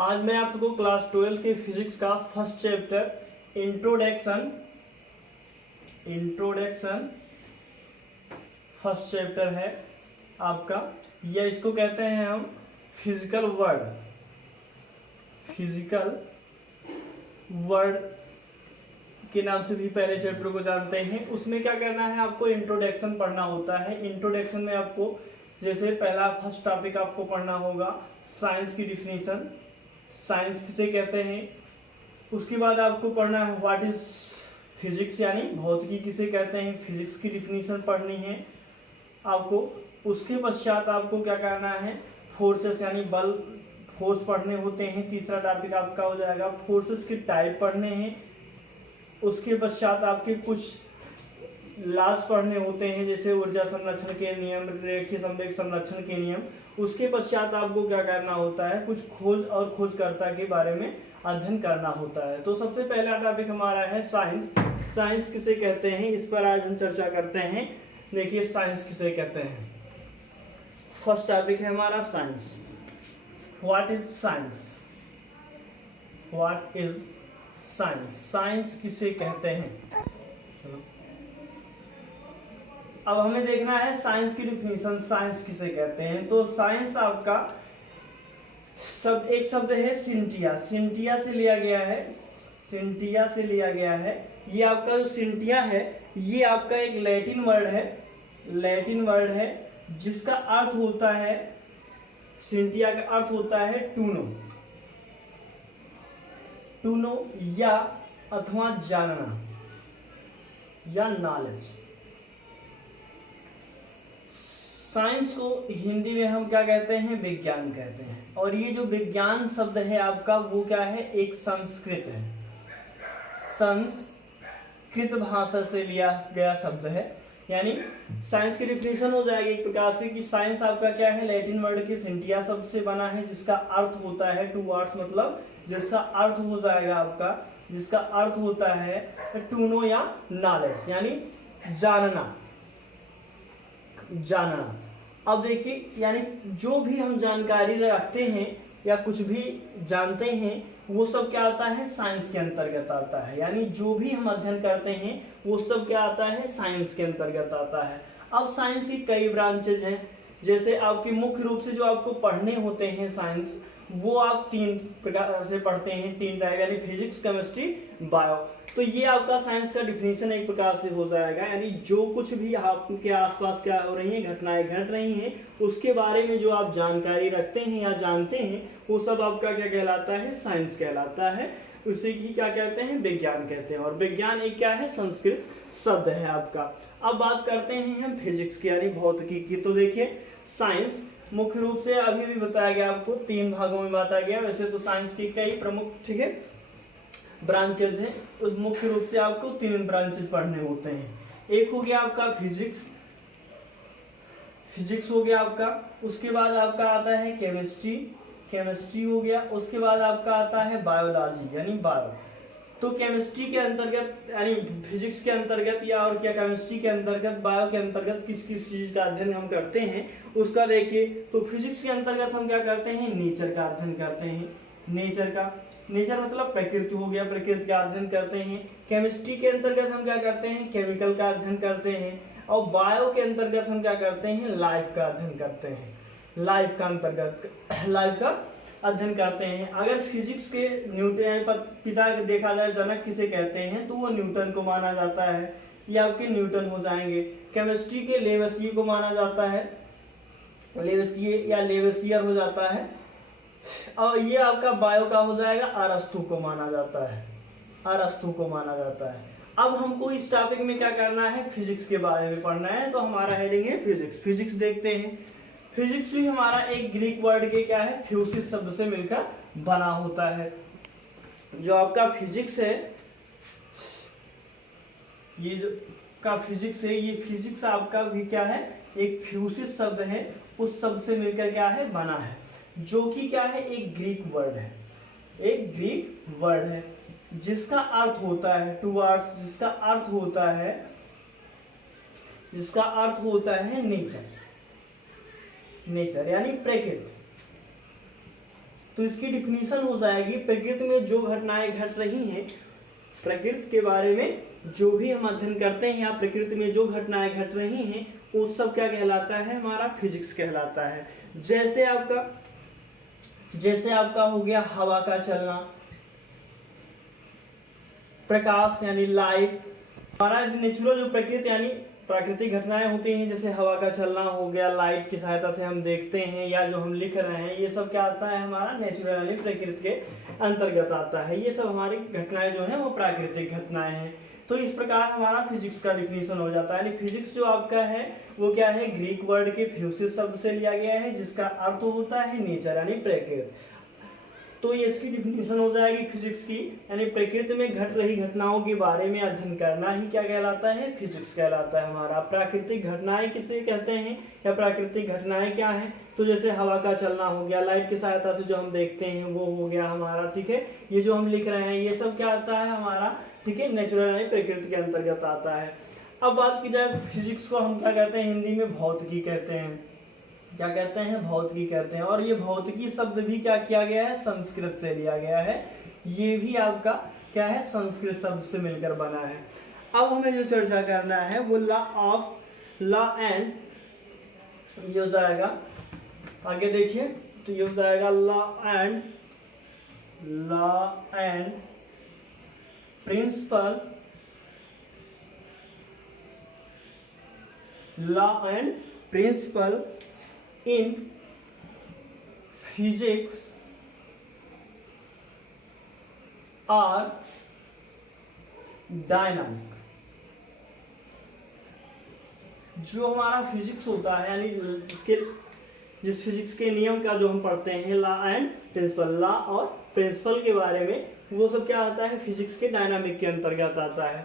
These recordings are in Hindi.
आज मैं आप सबको क्लास 12 के फिजिक्स का first chapter introduction first chapter है आपका, या इसको कहते हैं हम फिजिकल वर्ड के नाम से भी पहले चैप्टर को जानते हैं। उसमें क्या करना है, आपको इंट्रोडक्शन पढ़ना होता है। इंट्रोडक्शन में आपको जैसे पहला फर्स्ट टॉपिक आपको पढ़ना होगा साइंस की डिफिनीशन, साइंस किसे कहते हैं। उसके बाद आपको पढ़ना है व्हाट इज फिजिक्स यानी भौतिकी किसे कहते हैं, फिजिक्स की डिफिनीशन पढ़नी है आपको। उसके पश्चात आपको क्या करना है, फोर्सेस यानी बल, फोर्स पढ़ने होते हैं। तीसरा टॉपिक आपका हो जाएगा फोर्सेस के टाइप पढ़ने हैं। उसके पश्चात आपके कुछ लॉज पढ़ने होते हैं जैसे ऊर्जा संरक्षण के नियम, रेखीय संवेग संरक्षण के नियम। उसके पश्चात आपको क्या करना होता है, कुछ खोज और खोजकर्ता के बारे में अध्ययन करना होता है। तो सबसे पहला टॉपिक हमारा है साइंस। साइंस किसे कहते हैं, इस पर आज हम चर्चा करते हैं। देखिए साइंस किसे कहते हैं। फर्स्ट टॉपिक है हमारा science. What is science, what is science, science किसे कहते हैं। अब हमें देखना है साइंस की डिफिनीशन, साइंस किसे कहते हैं। तो साइंस आपका एक शब्द है सिंटिया, सिंटिया से लिया गया है। ये आपका जो सिंटिया है ये आपका एक लैटिन वर्ड है जिसका अर्थ होता है, सिंटिया का अर्थ होता है टूनो या अथवा जानना या नॉलेज। साइंस को हिंदी में हम क्या कहते हैं, विज्ञान कहते हैं। और ये जो विज्ञान शब्द है आपका वो क्या है, एक संस्कृत है, संस्कृत भाषा से लिया गया शब्द है। यानी साइंस की डिफिनीशन हो जाएगी एक प्रकार से कि साइंस आपका क्या है, लैटिन वर्ड के सिंटिया शब्द से बना है जिसका अर्थ होता है टू वर्ड्स, मतलब जिसका अर्थ हो जाएगा आपका, जिसका अर्थ होता है टू नो या नॉलेज यानी जानना। अब देखिए यानी जो भी हम जानकारी रखते हैं या कुछ भी जानते हैं वो सब क्या आता है, साइंस के अंतर्गत आता है। यानी जो भी हम अध्ययन करते हैं वो सब क्या आता है, साइंस के अंतर्गत आता है। अब साइंस की कई ब्रांचेज हैं, जैसे आपकी मुख्य रूप से जो आपको पढ़ने होते हैं साइंस, वो आप तीन प्रकार से पढ़ते हैं, तीन टाइप यानी फिजिक्स, केमिस्ट्री, बायो। तो ये आपका साइंस का डिफिनीशन एक प्रकार से हो जाएगा। यानी जो कुछ भी आपके आसपास क्या हो रही हैं, घटनाएं घट रही हैं, उसके बारे में जो आप जानकारी रखते हैं या जानते हैं वो सब आपका क्या कहलाता है, साइंस कहलाता है। उसे की क्या कहते हैं, विज्ञान कहते हैं। और विज्ञान एक क्या है, संस्कृत शब्द है आपका। अब बात करते हैं हम फिजिक्स की यानी भौतिकी की। तो देखिए साइंस मुख्य रूप से अभी भी बताया गया आपको, तीन भागों में बांटा गया। वैसे तो साइंस की कई प्रमुख ब्रांचेज हैं, उस मुख्य रूप से आपको तीन ब्रांचेज पढ़ने होते हैं। एक हो गया आपका फिजिक्स हो गया आपका। उसके बाद आपका आता है केमिस्ट्री हो गया। उसके बाद आपका आता है बायोलॉजी यानी बायो। तो केमिस्ट्री के अंतर्गत यानी फिजिक्स के अंतर्गत या और क्या केमिस्ट्री के अंतर्गत, बायो के अंतर्गत किस किस चीज का अध्ययन हम करते हैं उसका देखिए। तो फिजिक्स के अंतर्गत हम क्या करते हैं, नेचर का अध्ययन करते हैं। नेचर मतलब प्रकृति हो गया, प्रकृति का अध्ययन करते हैं। केमिस्ट्री के अंतर्गत हम क्या करते हैं, केमिकल का अध्ययन करते हैं। और बायो के अंतर्गत हम क्या करते हैं, लाइफ का अध्ययन करते हैं। लाइफ का अध्ययन करते हैं। अगर फिजिक्स के न्यूटन पिता देखा जाए, जनक किसे कहते हैं, तो वो न्यूटन को माना जाता है, ये आपके न्यूटन हो जाएंगे। केमिस्ट्री के लेवसिये को माना जाता है, लेवसियर हो जाता है। और ये आपका बायो का हो जाएगा, अरस्तु को माना जाता है। अब हमको इस टॉपिक में क्या करना है, फिजिक्स के बारे में पढ़ना है। तो हमारा हेडिंग है फिजिक्स देखते हैं। फिजिक्स भी हमारा एक ग्रीक वर्ड के क्या है, फ्यूसिस शब्द से मिलकर बना होता है। जो आपका फिजिक्स है, ये जो का फिजिक्स है, ये फिजिक्स आपका भी क्या है, एक फ्यूसिस शब्द है, उस शब्द से मिलकर क्या है, बना है। जो कि क्या है, एक ग्रीक वर्ड है जिसका अर्थ होता है टू वर्ड्स, जिसका अर्थ होता है नेचर यानी प्रकृति। तो इसकी डिफिनीशन हो जाएगी प्रकृति में जो घटनाएं घट रही हैं, प्रकृति के बारे में जो भी हम अध्ययन करते हैं या प्रकृति में जो घटनाएं घट रही हैं वो सब क्या कहलाता है, हमारा फिजिक्स कहलाता है। जैसे आपका हो गया हवा का चलना, प्रकाश यानी लाइट, हमारा नेचुरल जो प्रकृति यानी प्राकृतिक घटनाएं होती हैं, जैसे हवा का चलना हो गया, लाइट की सहायता से हम देखते हैं या जो हम लिख रहे हैं, ये सब क्या आता है, हमारा नेचुरल यानी प्रकृति के अंतर्गत आता है। ये सब हमारी घटनाएं जो है वो प्राकृतिक घटनाएं हैं। तो इस प्रकार हमारा फिजिक्स का डिफिनीशन हो जाता है। यानी फिजिक्स जो आपका है वो क्या है, ग्रीक वर्ड के फ्यूसिस शब्द से लिया गया है, जिसका अर्थ होता है नेचर यानी प्रकृति। तो ये इसकी डिफिनीशन हो जाएगी फिजिक्स की, यानी प्रकृति में घट रही घटनाओं के बारे में अध्ययन करना ही क्या कहलाता है, फिजिक्स कहलाता है हमारा। प्राकृतिक घटनाएं किसे कहते हैं या प्राकृतिक घटनाएं क्या हैं, तो जैसे हवा का चलना हो गया, लाइट की सहायता से जो हम देखते हैं वो हो गया हमारा, ठीक है। ये जो हम लिख रहे हैं ये सब क्या आता है हमारा, ठीक है, नेचुरल यानी प्रकृति के अंतर्गत आता है। अब बात की जाए फिजिक्स को हम क्या कहते हैं, हिंदी में भौतिकी कहते हैं। क्या कहते हैं, भौतिकी कहते हैं। और ये भौतिकी शब्द भी क्या किया गया है, संस्कृत से लिया गया है। ये भी आपका क्या है, संस्कृत शब्द से मिलकर बना है। अब हमें जो चर्चा करना है वो लॉ एंड, ये हो जाएगा आगे देखिए, तो ये हो जाएगा law and principle, law and principle in physics are dynamic. जो हमारा फिजिक्स होता है यानी जिस फिजिक्स के नियम का जो हम पढ़ते हैं, लॉ एंड प्रिंसिपल, लॉ और प्रिंसिपल के बारे में, वो सब क्या आता है, फिजिक्स के डायनामिक के अंतर्गत आता है।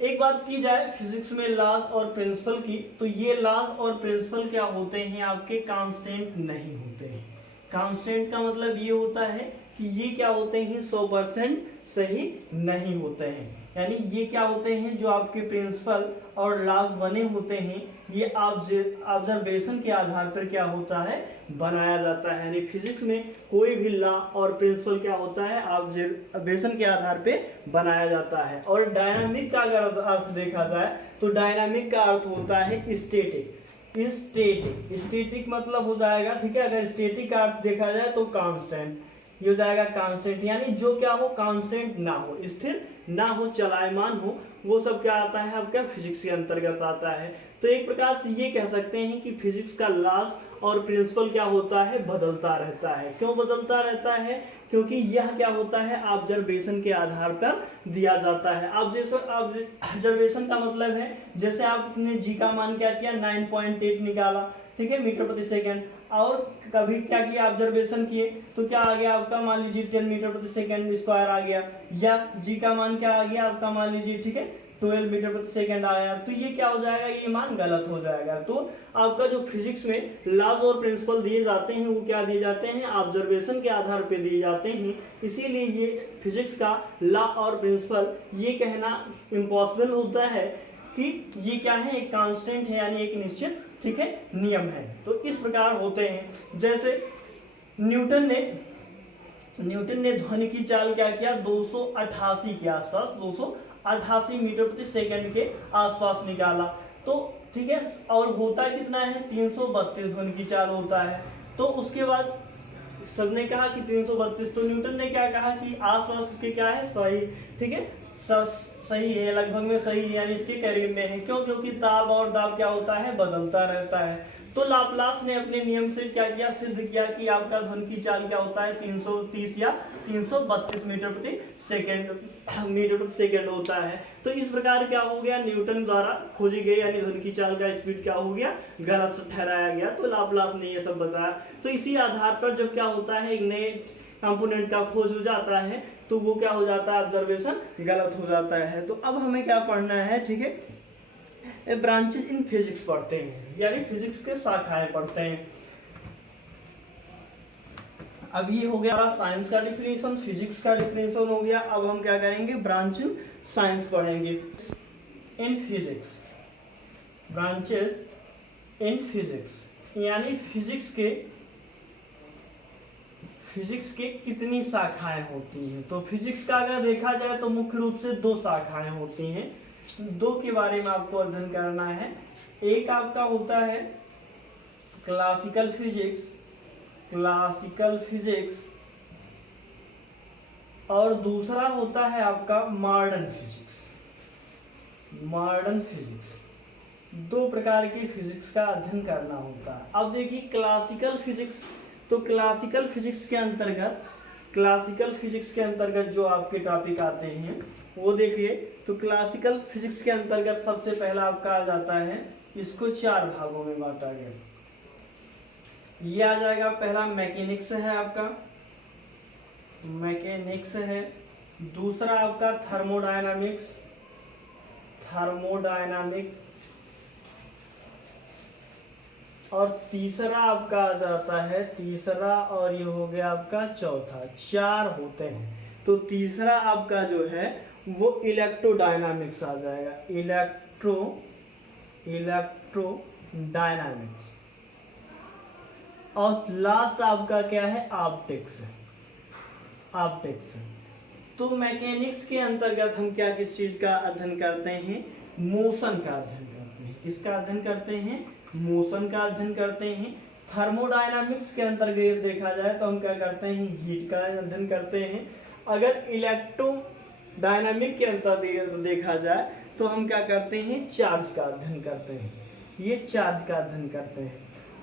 एक बात की जाए फिजिक्स में लॉज और प्रिंसिपल की, तो ये लॉज और प्रिंसिपल क्या होते हैं, आपके कांस्टेंट नहीं होते हैं। कांस्टेंट का मतलब ये होता है कि ये क्या होते हैं, 100% सही नहीं होते हैं। यानी ये क्या होते हैं, जो आपके प्रिंसिपल और लॉज बने होते हैं, ये ऑब्जर्वेशन के आधार पर क्या होता है, बनाया जाता है। यानी फिजिक्स में कोई भी लॉ और प्रिंसिपल क्या होता है, ऑब्जर्वेशन के आधार पे बनाया जाता है। और डायनामिक का अगर अर्थ देखा जाए तो डायनामिक का अर्थ होता है स्टैटिक। स्टैटिक मतलब हो जाएगा, ठीक है, अगर स्टैटिक का अर्थ देखा जाए तो कांस्टेंट, ये हो जाएगा कांस्टेंट, यानी जो क्या हो, कांस्टेंट ना हो, स्थिर ना हो, चलायमान हो, वो सब क्या आता है, आपका फिजिक्स के अंतर्गत आता है। तो एक प्रकार से ये कह सकते हैं कि फिजिक्स का लॉज और प्रिंसिपल क्या होता है, बदलता रहता है। क्यों बदलता रहता है, क्योंकि यह क्या होता है, ऑब्जर्वेशन के आधार पर दिया जाता है। ऑब्जर्वेशन का मतलब है, जैसे आपने जी का मान क्या किया, 9.8 निकाला, ठीक है, मीटर प्रति सेकेंड, और कभी क्या किया, ऑब्जर्वेशन किए तो क्या आ गया आपका, मान लीजिए 10 मीटर प्रति सेकेंड स्क्वायर आ गया, या जी का मान क्या आ गया आपका, मान लीजिए, ठीक है, 12 मीटर प्रति सेकेंड आया, तो ये क्या हो जाएगा, ये मान गलत हो जाएगा। तो आपका जो फिजिक्स में लॉज और प्रिंसिपल दिए जाते हैं वो क्या दिए जाते हैं, ऑब्जर्वेशन के आधार पे दिए जाते हैं। इसीलिए ये फिजिक्स का लॉ और प्रिंसिपल ये कहना इम्पॉसिबल होता है कि ये क्या है, एक कांस्टेंट है, यानी एक निश्चित, ठीक है, नियम है। तो इस प्रकार होते हैं। जैसे न्यूटन ने ध्वनि की चाल क्या किया, 288 के आसपास, 288 मीटर प्रति सेकंड के आसपास निकाला, तो ठीक है, और होता कितना है, 332 ध्वनि की चाल होता है। तो उसके बाद सबने कहा कि 332, तो न्यूटन ने क्या कहा कि आसपास उसके क्या है, सही, ठीक है, सही है, लगभग में सही है, यानी इसके करीब में है। क्यों, क्योंकि ताप और दाब क्या होता है, बदलता रहता है। तो लाप्लास ने अपने नियम से क्या किया, सिद्ध किया कि आपका ध्वनि की चाल क्या होता है, 330 या 332 मीटर प्रति सेकेंड होता है। तो इस प्रकार क्या हो गया, न्यूटन द्वारा खोजी गई यानी ध्वनि की चाल का स्पीड क्या हो गया, गलत ठहराया गया। तो लाप्लास ने ये सब बताया। तो इसी आधार पर जब क्या होता है, एक नए कंपोनेंट का खोज हो जाता है तो वो क्या हो जाता है, ऑब्जर्वेशन गलत हो जाता है। तो अब हमें क्या पढ़ना है, ठीक है, ब्रांचेज इन फिजिक्स पढ़ते हैं, यानी फिजिक्स के शाखाएं पढ़ते हैं। अब ये हो गया साइंस का डिफिनेशन, फिजिक्स का डिफिनेशन हो गया। अब हम क्या करेंगे, ब्रांच इन साइंस पढ़ेंगे। In physics, branches in physics, यानी फिजिक्स के कितनी शाखाएं होती हैं। तो फिजिक्स का अगर देखा जाए तो मुख्य रूप से 2 शाखाएं होती हैं, 2 के बारे में आपको अध्ययन करना है। एक आपका होता है क्लासिकल फिजिक्स और दूसरा होता है आपका मॉडर्न फिजिक्स। 2 प्रकार की फिजिक्स का अध्ययन करना होता है। अब देखिए क्लासिकल फिजिक्स, तो क्लासिकल फिजिक्स के अंतर्गत जो आपके टॉपिक आते हैं वो देखिए। तो क्लासिकल फिजिक्स के अंतर्गत सबसे पहला आपका आ जाता है, इसको 4 भागों में बांटा गया। ये आ जाएगा, पहला मैकेनिक्स है आपका, मैकेनिक्स है। दूसरा आपका थर्मोडायनामिक्स, और तीसरा आपका आ जाता है, और ये हो गया आपका चौथा। 4 होते हैं। तो तीसरा आपका जो है वो इलेक्ट्रोडायनामिक्स आ जाएगा, इलेक्ट्रोडायनामिक्स। और लास्ट आपका क्या है, ऑप्टिक्स। तो मैकेनिक्स के अंतर्गत हम क्या किस चीज का अध्ययन करते हैं, मोशन का अध्ययन करते हैं। किसका अध्ययन करते हैं, मोशन का अध्ययन करते हैं। थर्मोडायनामिक्स के अंतर्गत देखा जाए तो हम क्या करते हैं, हीट का अध्ययन करते हैं। अगर इलेक्ट्रोडायनामिक के अंतर्गत देखा जाए तो हम क्या करते हैं, चार्ज का अध्ययन करते हैं। ये चार्ज का अध्ययन करते हैं।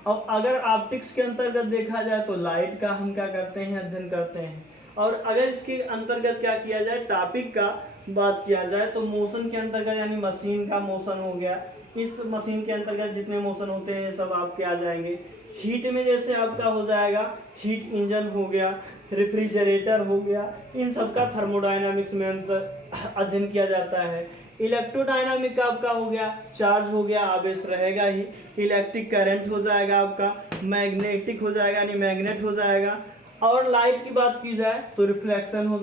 अब अगर ऑप्टिक्स के अंतर्गत देखा जाए तो लाइट का हम क्या करते हैं, अध्ययन करते हैं। और अगर इसके अंतर्गत क्या किया जाए, टॉपिक का बात किया जाए तो मोशन के अंतर्गत यानी मशीन का मोशन हो गया। इस मशीन के अंतर्गत जितने मोशन होते हैं सब आपके आ जाएंगे। हीट में जैसे आपका हो जाएगा, हीट इंजन हो गया, रेफ्रिजरेटर हो गया, इन सब का थर्मोडायनामिक्स में अध्ययन किया जाता है। इलेक्ट्रोडायनामिक का आपका हो गया, चार्ज हो गया, आवेश रहेगा ही। इलेक्ट्रिक करंट हो जाएगा आपका, मैग्नेटिक हो जाएगा यानी मैग्नेट हो जाएगा। और लाइट की बात की जाए तो रिफ्लेक्शन हो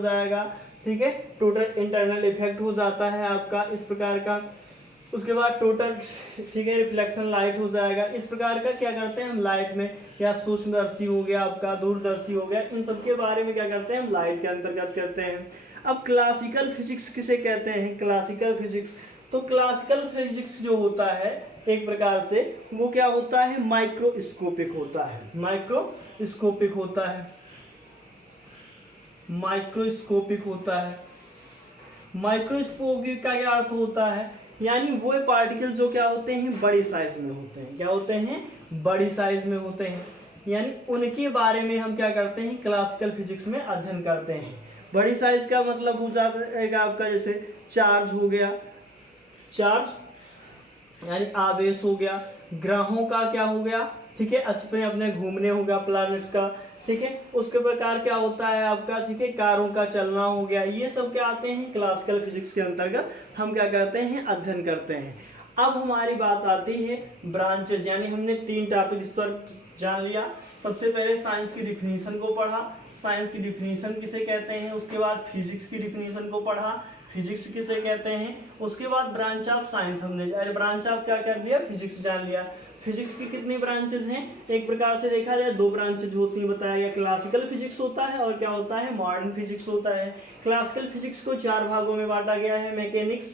जाएगा, ठीक है। टोटल इंटरनल इफेक्ट हो जाता है आपका इस प्रकार का। उसके बाद टोटल, ठीक है, रिफ्लेक्शन लाइट हो जाएगा। इस प्रकार का क्या करते हैं हम लाइट में, या सूक्ष्मदर्शी हो गया आपका, दूरदर्शी हो गया, इन सब के बारे में क्या करते हैं हम लाइट के अंतर्गत करते हैं। अब क्लासिकल फिजिक्स किसे कहते हैं, क्लासिकल फिजिक्स, तो क्लासिकल फिजिक्स जो होता है एक प्रकार से वो क्या होता है, माइक्रोस्कोपिक होता है। माइक्रोस्कोपिक का क्या अर्थ होता है, यानी वो पार्टिकल जो क्या होते हैं, बड़ी साइज में होते हैं। क्या होते हैं, बड़ी साइज में होते हैं। यानी उनके बारे में हम क्या करते हैं, क्लासिकल फिजिक्स में अध्ययन करते हैं। बड़ी साइज का मतलब हो जाएगा आपका, जैसे चार्ज हो गया, चार्ज यानी आवेश हो गया। ग्रहों का क्या हो गया, ठीक है, अपने घूमने होगा प्लैनेट का, ठीक है। उसके प्रकार क्या होता है आपका, ठीक है, कारों का चलना हो गया। ये सब क्या आते हैं क्लासिकल फिजिक्स के अंतर्गत हम क्या करते हैं, अध्ययन करते हैं। अब हमारी बात आती है ब्रांचेज, यानी हमने 3 टॉपिक इस पर जान लिया। सबसे पहले साइंस की डिफिनीशन को पढ़ा, साइंस की डिफिनीशन किसे कहते हैं। उसके बाद फिजिक्स की डिफिनीशन को पढ़ा, फिजिक्स किसे कहते हैं। उसके बाद ब्रांच ऑफ साइंस हमने, ब्रांच ऑफ क्या कर दिया, फिजिक्स जान लिया। फिजिक्स की कितनी ब्रांचेज हैं, एक प्रकार से देखा जाए 2 ब्रांचेज होती हैं, बताया गया। क्लासिकल फिजिक्स होता है और क्या होता है, मॉडर्न फिजिक्स होता है। क्लासिकल फिजिक्स को 4 भागों में बांटा गया है, मैकेनिक्स,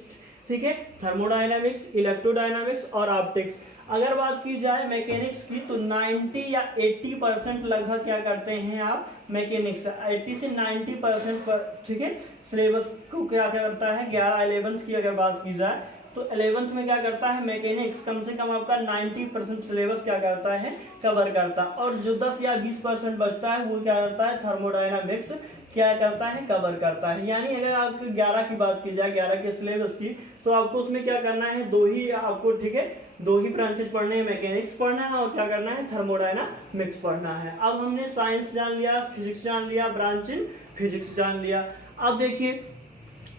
ठीक है, थर्मोडायनामिक्स, इलेक्ट्रोडायनामिक्स और ऑप्टिक्स। अगर बात की जाए मैकेनिक्स की तो 90 या 80% लगभग क्या करते हैं आप, मैकेनिक्स 80 से 90%, ठीक है। सिलेबस को क्या करता है, 11-11 की अगर बात की जाए तो 11th में क्या करता है, मैकेनिक्स कम से कम आपका 90% सिलेबस क्या करता है, कवर करता है। और जो 10 या 20% बचता है वो क्या करता है, थर्मोडायनामिक्स क्या करता है, कवर करता है। यानी अगर आप 11 की बात की जाए, 11 के सिलेबस की, तो आपको उसमें क्या करना है, 2 ही आपको, ठीक है, 2 ही ब्रांचेस पढ़ने हैं, मैकेनिक्स पढ़ना है और क्या करना है, थर्मोडायनामिक्स पढ़ना है। अब हमने साइंस जान लिया, फिजिक्स जान लिया, ब्रांच इन फिजिक्स जान लिया। अब देखिए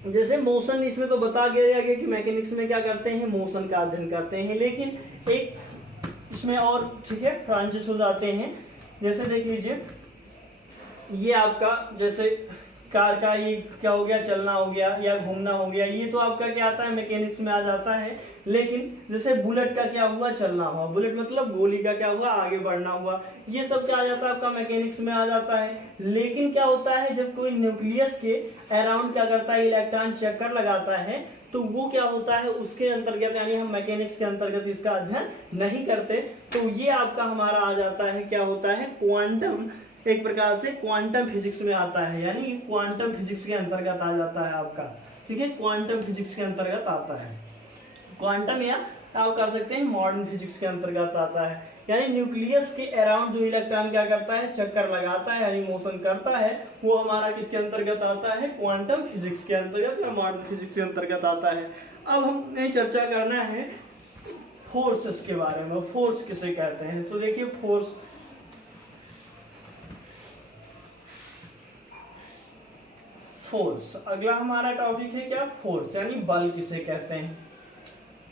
जैसे मोशन, इसमें तो बता गया गया कि मैकेनिक्स में क्या करते हैं, मोशन का अध्ययन करते हैं, लेकिन एक इसमें और, ठीक है, ब्रांचेस हो जाते हैं। जैसे देख लीजिए ये आपका जैसे कार का ये क्या हो गया, चलना हो गया या घूमना हो गया, ये तो आपका क्या आता है, मैकेनिक्स में आ जाता है। लेकिन जैसे बुलेट का क्या हुआ, चलना हुआ, बुलेट मतलब गोली का क्या हुआ, आगे बढ़ना हुआ, ये सब क्या आ जाता है आपका मैकेनिक्स में आ जाता है। लेकिन क्या होता है, जब कोई न्यूक्लियस के अराउंड क्या करता है, इलेक्ट्रॉन चक्कर लगाता है, तो वो क्या होता है उसके अंतर्गत, यानी हम मैकेनिक्स के अंतर्गत इसका अध्ययन नहीं करते, तो ये आपका हमारा आ जाता है, क्या होता है, क्वांटम, एक प्रकार से क्वांटम फिजिक्स में आता है, यानी क्वांटम फिजिक्स के अंतर्गत आ जाता है आपका, ठीक है, क्वांटम फिजिक्स के अंतर्गत आता है। क्वांटम या आप कर सकते हैं मॉडर्न फिजिक्स के अंतर्गत आता है, यानी न्यूक्लियस के अराउंड जो इलेक्ट्रॉन क्या करता है, चक्कर लगाता है, यानी मोशन करता है, वो हमारा किसके अंतर्गत आता है, क्वांटम फिजिक्स के अंतर्गत या मॉडर्न फिजिक्स के अंतर्गत आता है। अब हमें चर्चा करना है फोर्सेस के बारे में, फोर्स किसे कहते हैं। तो देखिए फोर्स, फोर्स अगला हमारा टॉपिक है क्या, फोर्स, यानी बल किसे कहते हैं,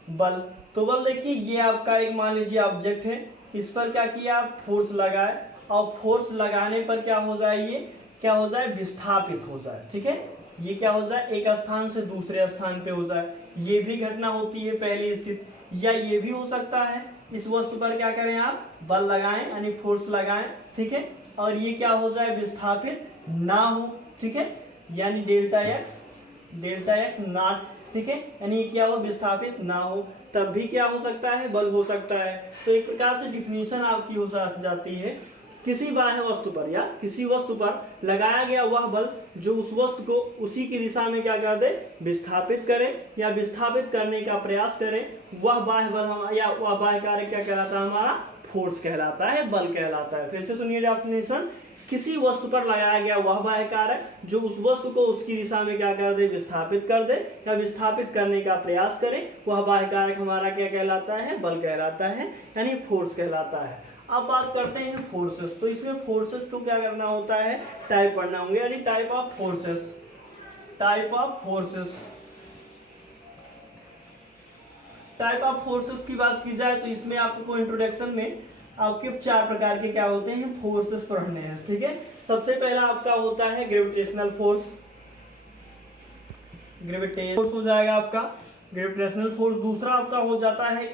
बल। तो बल देखिए ये आपका एक मान लीजिए ऑब्जेक्ट है, इस पर क्या किया आप, फोर्स लगाए, और फोर्स लगाने पर क्या हो जाए, ये क्या हो जाए, विस्थापित हो जाए, ठीक है, ये क्या हो जाए, एक स्थान से दूसरे स्थान पे हो जाए, ये भी घटना होती है पहली स्थिति। या ये भी हो सकता है इस वस्तु पर क्या करें आप, बल लगाएं यानी फोर्स लगाएं, ठीक है, और ये क्या हो जाए, विस्थापित ना हो, ठीक है, यानी डेल्टा एक्स नॉट, ठीक है, यानी क्या हो, विस्थापित ना हो, तब भी क्या हो सकता है, बल हो सकता है। तो एक प्रकार से डिफिनीशन आपकी हो जाती है, किसी बाह्य वस्तु पर या किसी वस्तु पर लगाया गया वह बल जो उस वस्तु को उसी की दिशा में क्या कर दे, विस्थापित करे या विस्थापित करने का प्रयास करे, वह बाह्य बल या वह बाह्य कार्य क्या कहलाता है, हमारा फोर्स कहलाता है, बल कहलाता है। फिर से सुनिए डेफिनेशन, किसी वस्तु पर लगाया गया वह बाह्य कारक जो उस वस्तु को उसकी दिशा में क्या कर दे, विस्थापित कर दे या विस्थापित करने का प्रयास करे, वह बाह्य कारक हमारा क्या कहलाता है, बल कहलाता है, यानी फोर्स कहलाता है। अब बात करते हैं फोर्सेस। तो इसमें फोर्सेस को क्या करना होता है, टाइप पढ़ना होंगे, यानी type of forces, type of forces. Type of forces की बात की जाए तो इसमें आपको इंट्रोडक्शन में आपके 4 प्रकार के क्या होते हैं, फोर्सेस पढ़ने हैं, ठीक है। सबसे पहला आपका होता है ग्रेविटेशनल फोर्स, ग्रेविटेशनल फोर्स हो जाएगा आपका ग्रेविटेशनल फोर्स। दूसरा आपका हो जाता है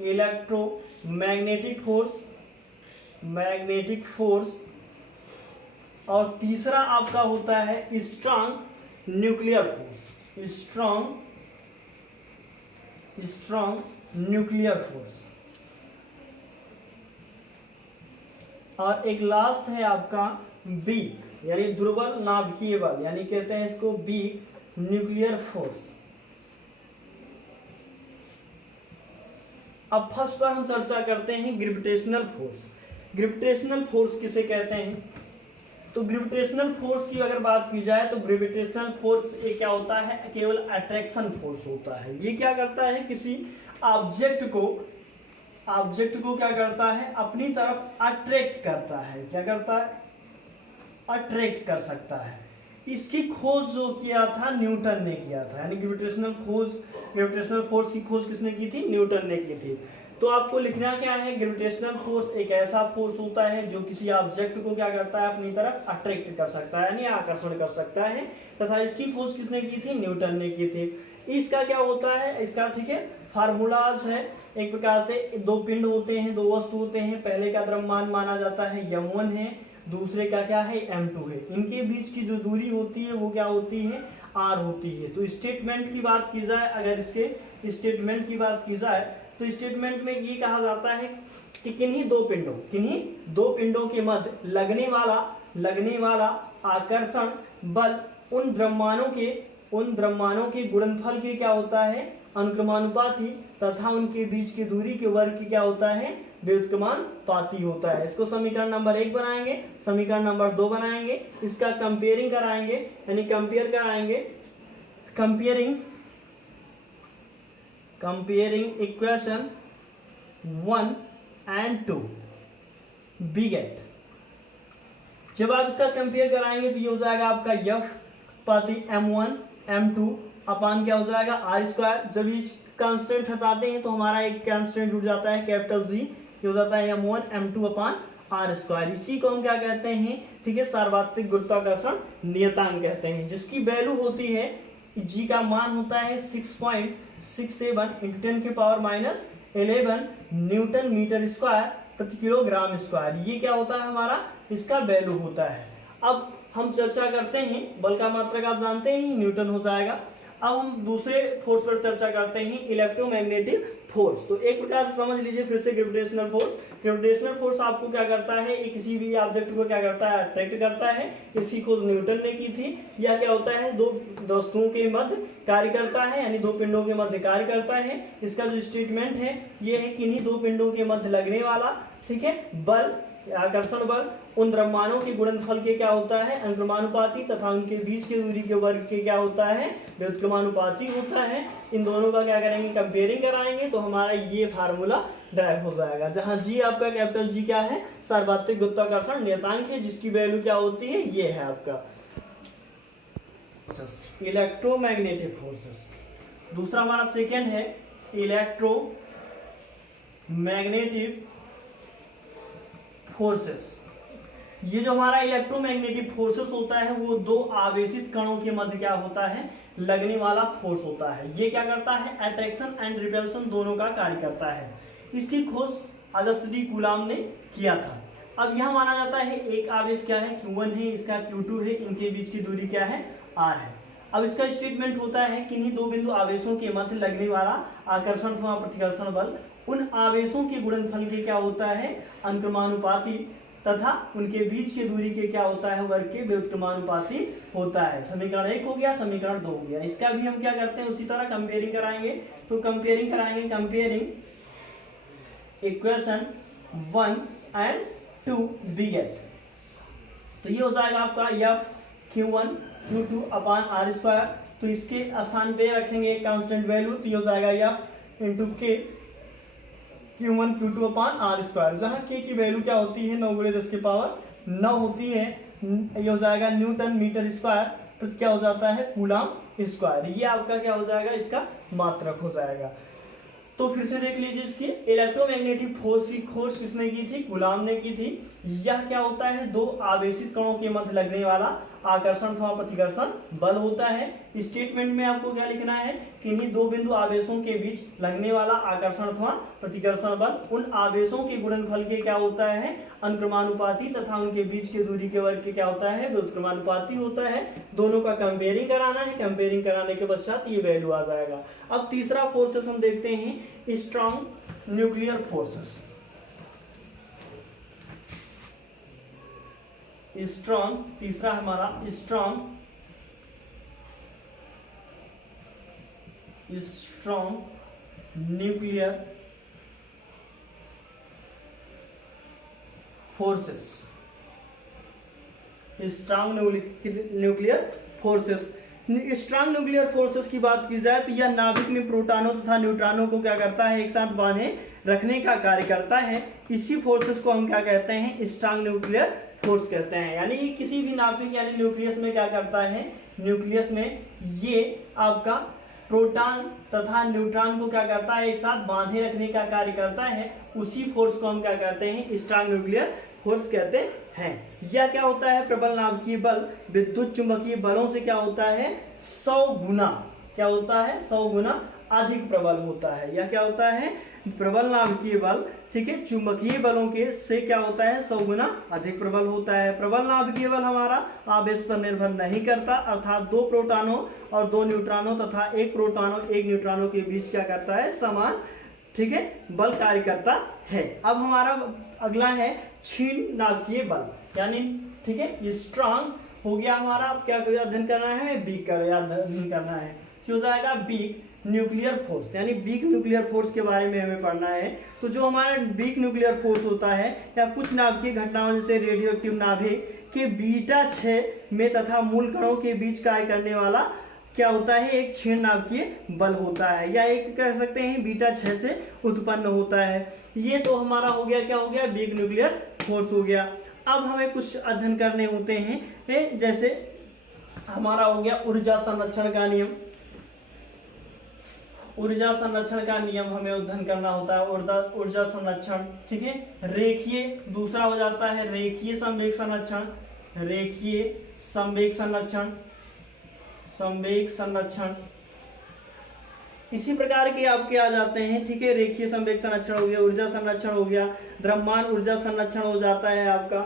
इलेक्ट्रोमैग्नेटिक फोर्स, और तीसरा आपका होता है strong nuclear force, strong nuclear force. और एक लास्ट है आपका वीक, यानी दुर्बल नाभिकीय बल, यानी कहते हैं इसको वीक न्यूक्लियर फोर्स। अब फर्स्ट पर हम चर्चा करते हैं ग्रेविटेशनल फोर्स। ग्रेविटेशनल फोर्स किसे कहते हैं, तो ग्रेविटेशनल फोर्स की अगर बात की जाए तो ग्रेविटेशनल फोर्स ये क्या होता है, केवल अट्रैक्शन फोर्स होता है। ये क्या करता है, किसी ऑब्जेक्ट को क्या करता है, अपनी तरफ अट्रैक्ट करता है, क्या करता है, अट्रैक्ट कर सकता है। इसकी खोज जो किया था न्यूटन ने किया था, यानी ग्रेविटेशनल फोर्स की खोज किसने की थी, न्यूटन ने की थी। तो आपको लिखना क्या है, ग्रेविटेशनल फोर्स एक ऐसा फोर्स होता है जो किसी ऑब्जेक्ट को क्या करता है, अपनी तरफ अट्रैक्ट कर सकता है, यानी आकर्षण कर सकता है, तथा इसकी खोज किसने की थी, न्यूटन ने की थी। इसका क्या होता है, इसका ठीक है फार्मूलाज है, एक प्रकार से 2 पिंड होते हैं, 2 वस्तु होते हैं, पहले का द्रव्यमान माना जाता है m1 है, दूसरे का क्या है m2 है, इनके बीच की जो दूरी होती है वो क्या होती है, r होती है। तो स्टेटमेंट की बात की जाए, अगर इसके स्टेटमेंट की बात की जाए तो स्टेटमेंट में ये कहा जाता है कि किन्हीं दो पिंडों के मध्य लगने वाला आकर्षण बल उन द्रव्यमानों के गुणनफल के क्या होता है, अनुक्रमानुपाती, तथा उनके बीच की दूरी के वर्ग की क्या होता है, व्युत्क्रमानुपाती होता है। इसको समीकरण नंबर 1 बनाएंगे, समीकरण नंबर 2 बनाएंगे, इसका कंपेयरिंग कराएंगे, यानी कंपेयर कराएंगे, comparing equation 1 and 2 we get. जब आप इसका कंपेयर कराएंगे तो ये हो जाएगा आपका F प्रति m1 m2 अपान क्या हो जाएगा r²। जब इस कांस्टेंट हटाते हैं तो हमारा एक कांस्टेंट जुड़ जाता है कैपिटल G, ये हो जाता है m1 m2 upon R square. इसी को हम क्या कहते हैं, ठीक है, सार्वत्रिक गुरुत्वाकर्षण नियतांक कहते हैं, जिसकी वैल्यू होती है जी का मान होता है 6.67 × 10⁻11 न्यूटन मीटर स्क्वायर प्रति किलोग्राम स्क्वायर। ये क्या होता है हमारा, इसका वैल्यू होता है। अब हम चर्चा करते हैं, बल का मात्रक आप जानते हैं न्यूटन हो जाएगा। अब हम दूसरे फोर्स पर चर्चा करते हैं, इलेक्ट्रोमैग्नेटिक फोर्स। तो एक प्रकार से समझ लीजिए फिर से ग्रेविटेशनल फोर्स। ग्रेविटेशनल फोर्स आपको क्या करता है, ये किसी भी ऑब्जेक्ट को क्या करता है, अट्रैक्ट करता है। इसकी खोज न्यूटन ने की थी। यह क्या होता है, दो वस्तुओं के मध्य कार्य करता है, यानी दो पिंडों के मध्य कार्य करता है। इसका जो स्टेटमेंट है ये है कि इन्हीं दो पिंडों के मध्य लगने वाला, ठीक है, बल, आकर्षण बल उन द्रव्यमानों के गुणनफल के क्या होता है, अनुक्रमानुपाती, तथा उनके बीच की दूरी के वर्ग के क्या होता है, व्युत्क्रमानुपाती होता है। इन दोनों का क्या करेंगे, कंपेयरिंग कराएंगे, तो हमारा ये फार्मूला ड्राइव हो जाएगा। जहां जी आपका कैपिटल जी क्या है, सार्वत्रिक गुरुत्वाकर्षण नियतांक है, जिसकी वैल्यू क्या होती है, ये है आपका इलेक्ट्रोमैग्नेटिक फोर्सेस। दूसरा हमारा सेकेंड है इलेक्ट्रोमैग्नेटिक फोर्सेस। ये जो हमारा इलेक्ट्रोमैग्नेटिक फोर्सेस होता है वो दो आवेशित कणों के मध्य क्या होता है, लगने वाला फोर्स होता है। ये क्या करता है, अट्रैक्शन एंड रिपल्शन दोनों का कार्य करता है। इसकी खोज ऑगस्ट डी कूलाम ने किया था। अब यह माना जाता है एक आवेश क्या है, Q1 है, इसका Q2 है, इनके बीच की दूरी क्या है, R है। अब इसका स्टेटमेंट होता है कि इन्हीं दो बिंदु आवेशों के मध्य लगने वाला आकर्षण अथवा प्रतिकर्षण बल उन आवेशों के गुणनफल के क्या होता है, अनुक्रमानुपाती, तथा उनके बीच की दूरी के क्या होता है, वर्ग के व्युत्क्रमानुपाती होता है। समीकरण 1 हो गया, समीकरण 2 हो गया। इसका भी हम क्या करते हैं, उसी तरह कंपेयरिंग कराएंगे। तो कंपेयरिंग कराएंगे, कंपेयरिंग इक्वेशन 1 एंड 2 दी है। तो ये हो जाएगा आपका F(Q1 Q2) अपान R स्क्वायर। तो इसके स्थान पे रखेंगे एक कांस्टेंट वैल्यू, तो ये हो जाएगा F into K Q1 Q2 अपान R स्क्वायर, जहाँ K की वैल्यू क्या होती है, 9 × 10⁻9 होती है। ये हो जाएगा न्यूटन मीटर स्क्वायर, तो क्या हो जाता है, कूलाम स्क्वायर। ये आपका क्या हो जाएगा, इसका मात्रक हो जाएगा। तो फिर से देख लीजिए, इसकी इलेक्ट्रोमैग्नेटिक फोर्स की खोज किसने की थी, कूलाम ने की थी। यह क्या होता है, दो आवेशित कणों के मध्य लगने वाला आकर्षण अथवा प्रतिकर्षण बल होता है। स्टेटमेंट में आपको क्या लिखना है कि इन्हीं दो बिंदु आवेशों के बीच लगने वाला आकर्षण अथवा प्रतिकर्षण बल उन आवेशों के गुणनफल के क्या होता है, अनुक्रमानुपाती, तथा उनके बीच के दूरी के वर्ग के क्या होता है, व्युत्क्रमानुपाती होता है। दोनों का कंपेयरिंग कराना है। कंपेयरिंग कराने के पश्चात ये वैल्यू आ जाएगा। अब तीसरा फोर्सेस हम देखते हैं, स्ट्रॉन्ग न्यूक्लियर फोर्सेस। स्ट्रॉन्ग, तीसरा हमारा strong nuclear forces. Strong nuclear forces. Strong nuclear forces की बात की जाए तो यह नाभिक में प्रोटॉनों तथा न्यूट्रॉनों को क्या करता है, एक साथ बांधे रखने का कार्य करता है। इसी फोर्सेस को हम क्या कहते हैं, स्ट्रॉन्ग न्यूक्लियर फोर्स कहते हैं। यानी किसी भी नाभिक यानी न्यूक्लियस में क्या करता है, न्यूक्लियस में ये आपका प्रोटॉन तथा न्यूट्रॉन को क्या करता है, एक साथ बांधे रखने का कार्य करता है। उसी फोर्स को हम क्या कहते हैं, स्ट्रॉन्ग न्यूक्लियर फोर्स कहते हैं। यह क्या होता है, प्रबल नाभिकीय बल विद्युत चुंबकीय बलों से क्या होता है, 100 गुना क्या होता है, 100 गुना अधिक प्रबल होता है। यह क्या होता है, प्रबल नाभिकीय बल, ठीक है, चुंबकीय बलों के से क्या होता है, 100 गुना अधिक प्रबल होता है। प्रबल नाभिकीय बल हमारा आवेश पर निर्भर नहीं करता, अर्थात 2 प्रोटॉनों और 2 न्यूट्रॉनों तथा 1 प्रोटॉनों 1 न्यूट्रॉनों के बीच क्या करता है, समान, ठीक है, बल कार्य करता है। अब हमारा अगला है क्षीण नाभिकीय बल, यानी ठीक है, स्ट्रॉन्ग हो गया हमारा। अब क्या अध्ययन करना है, वीक का अध्ययन करना है। क्यों जाएगा, वीक न्यूक्लियर फोर्स, यानी वीक न्यूक्लियर फोर्स के बारे में हमें पढ़ना है। तो जो हमारा वीक न्यूक्लियर फोर्स होता है, या कुछ नाभिकीय घटनाओं जैसे रेडियो एक्टिव नाभिक के बीटा 6 में तथा मूल कणों के बीच कार्य करने वाला क्या होता है, एक क्षीण नाभिकीय बल होता है, या एक कह सकते हैं बीटा 6 से उत्पन्न होता है। ये तो हमारा हो गया, क्या हो गया, वीक न्यूक्लियर फोर्स हो गया। अब हमें कुछ अध्ययन करने होते हैं, जैसे हमारा हो गया ऊर्जा संरक्षण का नियम। ऊर्जा संरक्षण का नियम हमें अध्ययन करना होता है, ऊर्जा संरक्षण, ठीक है। रेखीय दूसरा हो जाता है रेखीय संवेग संरक्षण, रेखीय संवेग संरक्षण, संवेग संरक्षण इसी प्रकार के आपके आ जाते हैं, ठीक है। रेखीय संवेग संरक्षण हो गया, ऊर्जा संरक्षण हो गया, द्रव्यमान ऊर्जा संरक्षण हो जाता है आपका।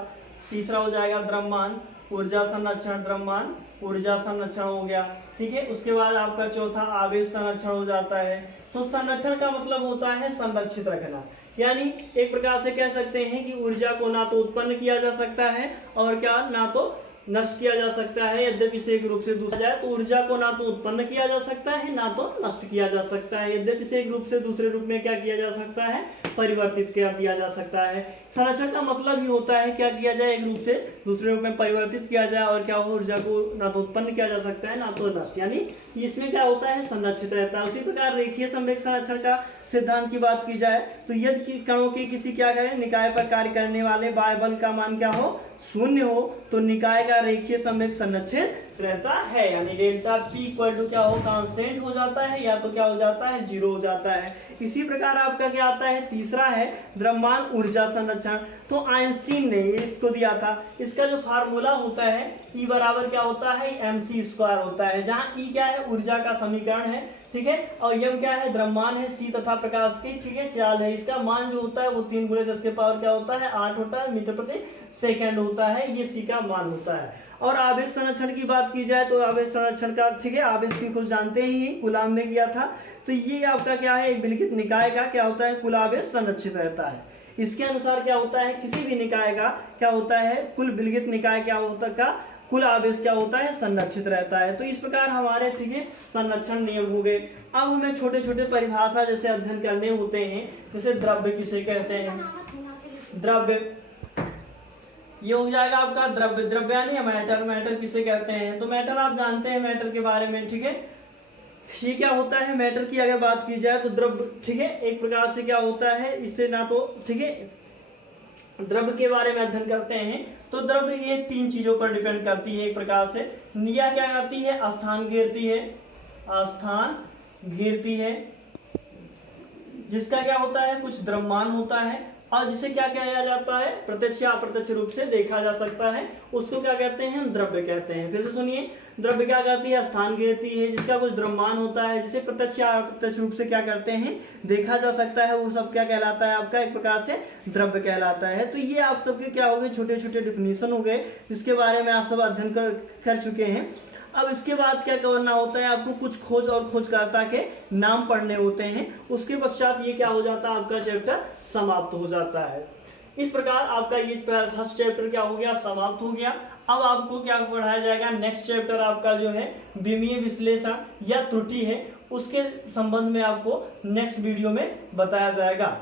तीसरा हो जाएगा द्रव्यमान ऊर्जा संरक्षण, द्रव्यमान ऊर्जा संरक्षण हो गया, ठीक है। उसके बाद आपका चौथा आवेश संरक्षण हो जाता है। तो संरक्षण का मतलब होता है संरक्षित रखना, यानी एक प्रकार से कह सकते हैं कि ऊर्जा को ना तो उत्पन्न किया जा सकता है और क्या ना तो नष्ट किया जा सकता है। यद्यपि इसे एक रूप से दूसरा जाए तो ऊर्जा को ना तो उत्पन्न किया जा सकता है ना तो नष्ट किया जा सकता है। यद्यपि इसे एक रूप से दूसरे रूप में क्या किया जा सकता है, परिवर्तित किया जा सकता है। संरक्षण का मतलब ही होता है क्या किया जाए, एक रूप से दूसरे रूप में परिवर्तित किया जाए और क्या हो, ऊर्जा को ना तो उत्पन्न किया जा सकता है ना तो नष्ट, यानी इसमें क्या होता है, संरक्षित रहता है। उसी प्रकार रेखीय संवेग संरक्षण का सिद्धांत की बात की जाए तो यदि कणों की किसी क्या करें निकाय पर कार्य करने वाले बाह्य बल का मान क्या हो, शून्य हो, तो निकाय का रेखीय संवेग संरक्षित रहता है, यानी डेल्टा पी इक्वल टू क्या हो, कांस्टेंट हो जाता है या तो क्या हो जाता है, जीरो हो जाता है। इसी प्रकार आपका क्या आता है, तीसरा है द्रव्यमान ऊर्जा संरक्षण। तो आइंस्टीन ने इसको दिया था, इसका जो फार्मूला होता है E बराबर क्या होता है, mc² होता है, जहाँ E क्या है, ऊर्जा का समीकरण है, ठीक है, और m क्या है, द्रव्यमान है, c तथा प्रकाश की, ठीक है, चाल है। इसका मान जो होता है वो 3 × 10 के पावर क्या होता है, 8 होता है, मीटर प्रति सेकंड होता है, ये c का मान होता है। और आवेश संरक्षण की बात की जाए तो आवेश संरक्षण का, ठीक है, आवेश की कुछ जानते ही कूलाम ने किया था। तो ये आपका क्या है, एक विलगित निकाय का क्या होता है, कुल आवेश संरक्षित रहता है। इसके अनुसार क्या होता है, किसी भी निकाय का क्या होता है, कुल विलगित निकाय क्या होता है का कुल आवेश क्या होता है, संरक्षित रहता है। तो इस प्रकार हमारे, ठीक है, संरक्षण नियम हो गए। अब हमें छोटे छोटे परिभाषा जैसे अध्ययन करने होते हैं, जैसे द्रव्य किसे कहते हैं, द्रव्य ये हो जाएगा आपका द्रव्य, द्रव्य यानी मैटर, मैटर किसे कहते हैं, तो मैटर आप जानते हैं मैटर के बारे में, ठीक है। ये क्या होता है, मैटर की अगर बात की जाए तो द्रव्य, ठीक है, एक प्रकार से क्या होता है, इससे ना तो, ठीक है, द्रव्य के बारे में अध्ययन करते हैं तो द्रव्य ये 3 चीजों पर डिपेंड करती है। एक प्रकार से निया क्या करती है, स्थान घेरती है, स्थान घेरती है, जिसका क्या होता है, कुछ द्रव्यमान होता है, और जिसे क्या किया जाता है, प्रत्यक्ष या अप्रत्यक्ष रूप से देखा जा सकता है, उसको क्या कहते हैं, द्रव्य कहते हैं। फिर से सुनिए, द्रव्य क्या करती है, स्थान घेरती है, जिसका कुछ द्रव्यमान होता है, जिसे प्रत्यक्ष या अप्रत्यक्ष रूप से क्या करते हैं, देखा जा सकता है, वो सब क्या कहलाता है, आपका एक प्रकार से द्रव्य कहलाता है। तो ये आप सबके क्या हो गए, छोटे छोटे डिफिनीशन हो गए, जिसके बारे में आप सब अध्ययन कर चुके हैं। अब इसके बाद क्या करना होता है, आपको कुछ खोज और खोजकर्ता के नाम पढ़ने होते हैं। उसके पश्चात ये क्या हो जाता है, आपका चैप्टर समाप्त हो जाता है। इस प्रकार आपका ये फर्स्ट चैप्टर क्या हो गया, समाप्त हो गया। अब आपको क्या पढ़ाया जाएगा, नेक्स्ट चैप्टर आपका जो है विमीय विश्लेषण या त्रुटि है, उसके संबंध में आपको नेक्स्ट वीडियो में बताया जाएगा।